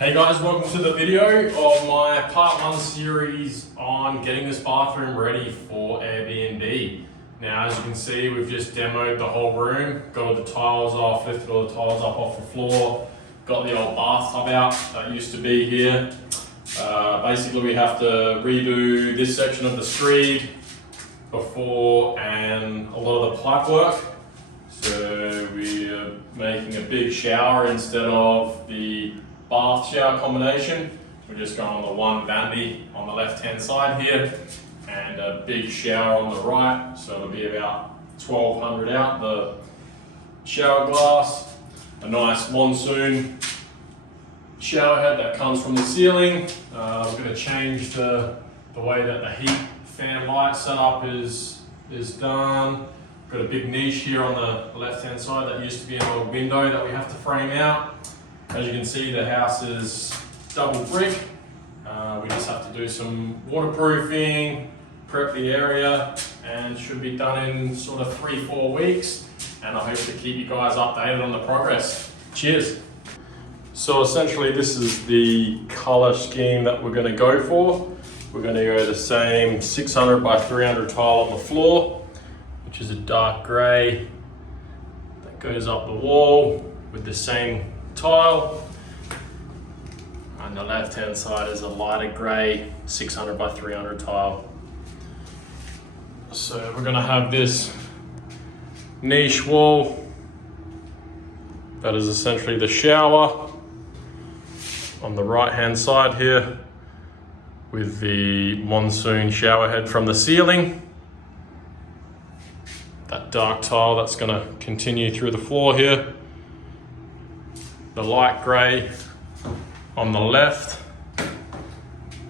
Hey guys, welcome to the video of my part 1 series on getting this bathroom ready for Airbnb. Now as you can see, we've just demoed the whole room, got all the tiles off, lifted all the tiles up off the floor, got the old bathtub out that used to be here. Basically we have to redo this section of the screed before and a lot of the pipe work. So we're making a big shower instead of the bath shower combination. We're just going on the one vanity on the left hand side here and a big shower on the right, so it'll be about 1200 out the shower glass, a nice monsoon shower head that comes from the ceiling. We're going to change the way that the heat fan light setup is done. Got a big niche here on the left hand side that used to be a little window that we have to frame out. As you can see, the house is double brick. We just have to do some waterproofing, prep the area, and should be done in sort of 3-4 weeks. And I hope to keep you guys updated on the progress. Cheers. So essentially this is the color scheme that we're going to go for. We're going to go the same 600 by 300 tile on the floor, which is a dark gray that goes up the wall with the same tile. On the left hand side is a lighter grey 600 by 300 tile. So we're going to have this niche wall that is essentially the shower on the right hand side here with the monsoon shower head from the ceiling. That dark tile that's going to continue through the floor here. The light grey on the left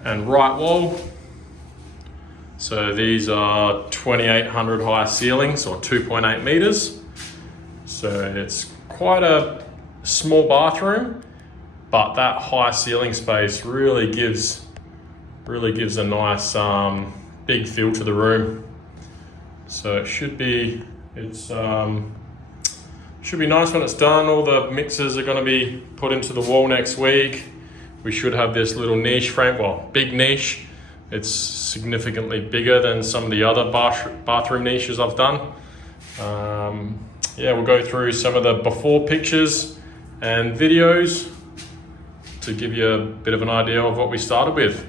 and right wall. So these are 2800 high ceilings or 2.8 meters. So it's quite a small bathroom, but that high ceiling space really gives a nice big feel to the room. So it should be nice when it's done. All the mixers are going to be put into the wall next week. We should have this little niche frame, well, big niche. It's significantly bigger than some of the other bathroom niches I've done. Yeah, we'll go through some of the before pictures and videos to give you a bit of an idea of what we started with.